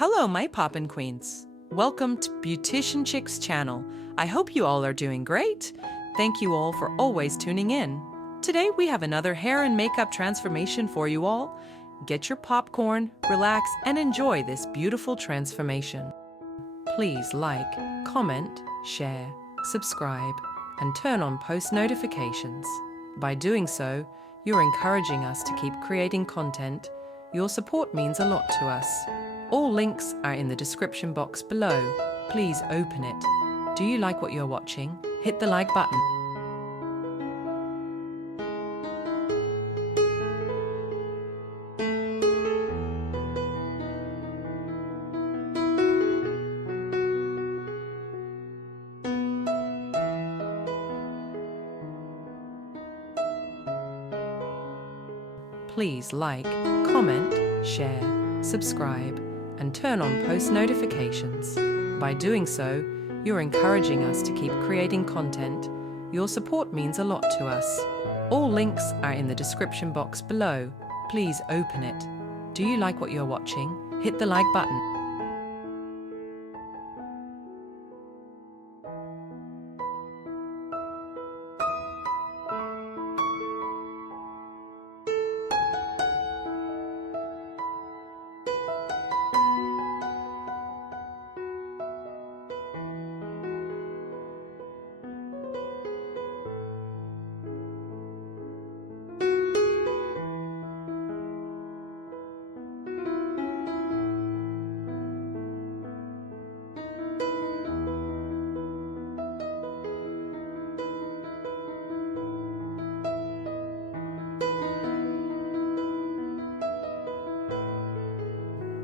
Hello, my poppin' queens. Welcome to Beauticianchic's channel. I hope you all are doing great. Thank you all for always tuning in. Today we have another hair and makeup transformation for you all. Get your popcorn, relax, and enjoy this beautiful transformation. Please like, comment, share, subscribe, and turn on post notifications. By doing so, you're encouraging us to keep creating content. Your support means a lot to us. All links are in the description box below. Please open it. Do you like what you're watching? Hit the like button. Please like, comment, share, subscribe, and turn on post notifications. By doing so, you're encouraging us to keep creating content. Your support means a lot to us. All links are in the description box below. Please open it. Do you like what you're watching? Hit the like button.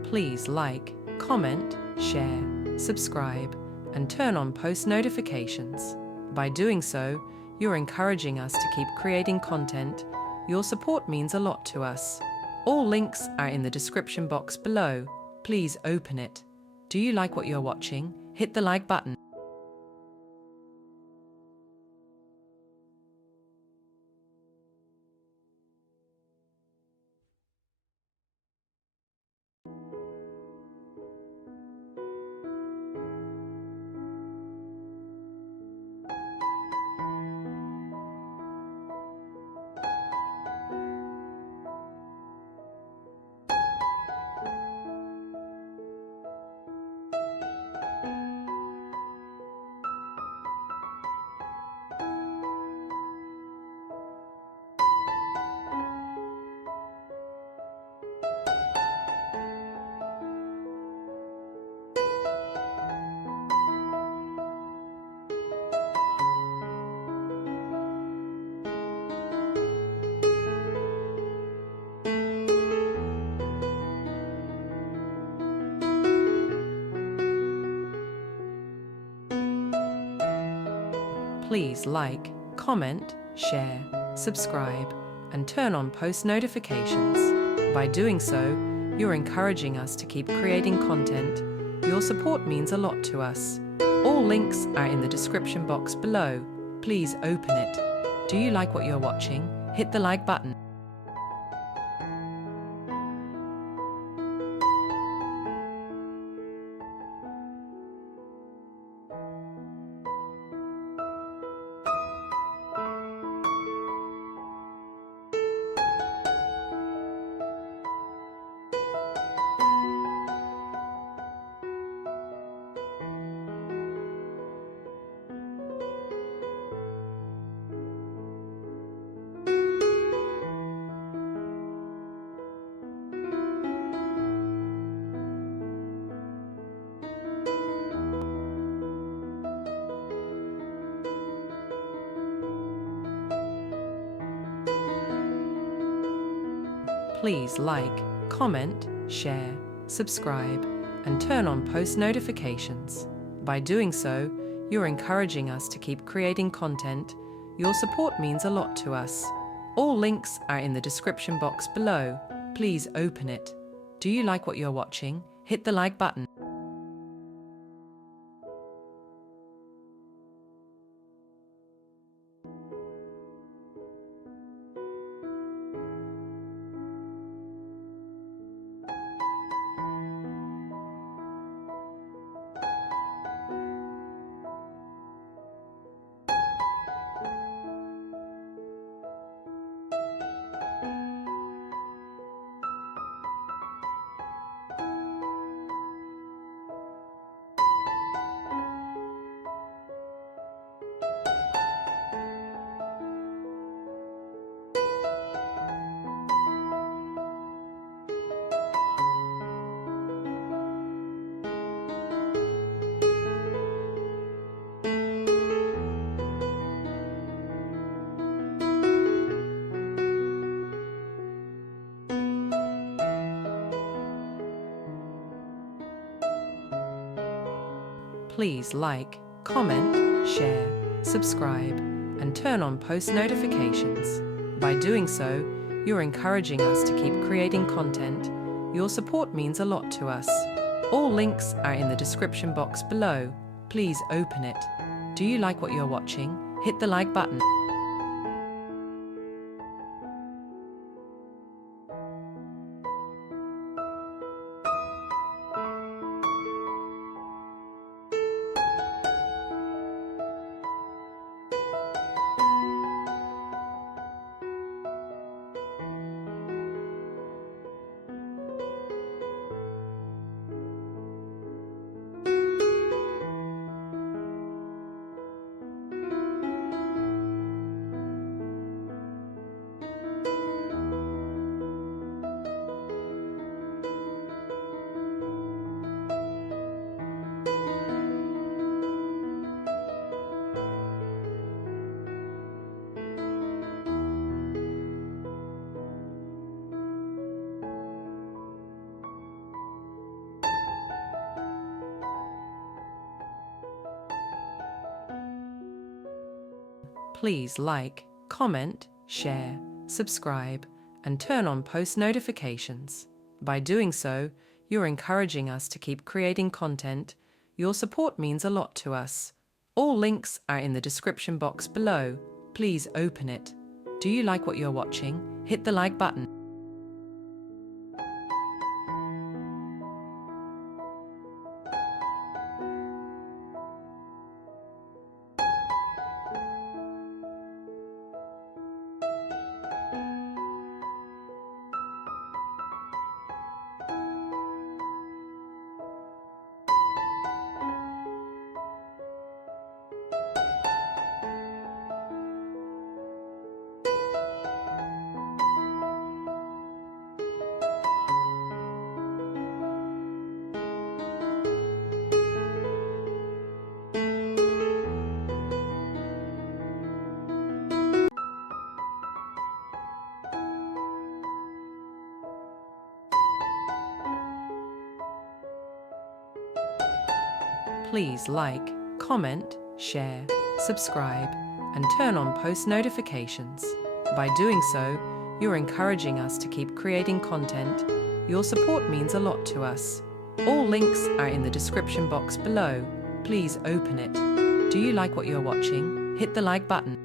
Please like, comment, share, subscribe, and turn on post notifications. By doing so, you're encouraging us to keep creating content. Your support means a lot to us. All links are in the description box below. Please open it. Do you like what you're watching? Hit the like button. Please like, comment, share, subscribe, and turn on post notifications. By doing so, you're encouraging us to keep creating content. Your support means a lot to us. All links are in the description box below. Please open it. Do you like what you're watching? Hit the like button. Please like, comment, share, subscribe, and turn on post notifications. By doing so, you're encouraging us to keep creating content. Your support means a lot to us. All links are in the description box below. Please open it. Do you like what you're watching? Hit the like button. Please like, comment, share, subscribe, and turn on post notifications. By doing so, you're encouraging us to keep creating content. Your support means a lot to us. All links are in the description box below. Please open it. Do you like what you're watching? Hit the like button. Please like, comment, share, subscribe, and turn on post notifications. By doing so, you're encouraging us to keep creating content. Your support means a lot to us. All links are in the description box below. Please open it. Do you like what you're watching? Hit the like button. Please like, comment, share, subscribe, and turn on post notifications. By doing so, you're encouraging us to keep creating content. Your support means a lot to us. All links are in the description box below. Please open it. Do you like what you're watching? Hit the like button.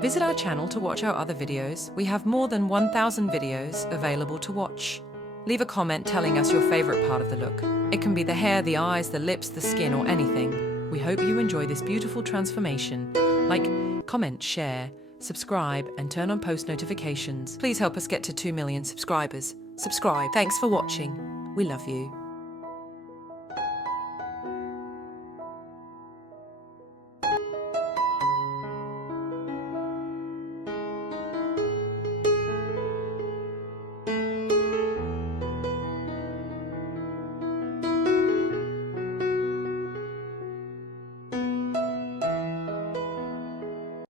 Visit our channel to watch our other videos. We have more than 1,000 videos available to watch. Leave a comment telling us your favorite part of the look. It can be the hair, the eyes, the lips, the skin, or anything. We hope you enjoy this beautiful transformation. Like, comment, share, subscribe, and turn on post notifications. Please help us get to 2 million subscribers. Subscribe. Thanks for watching. We love you.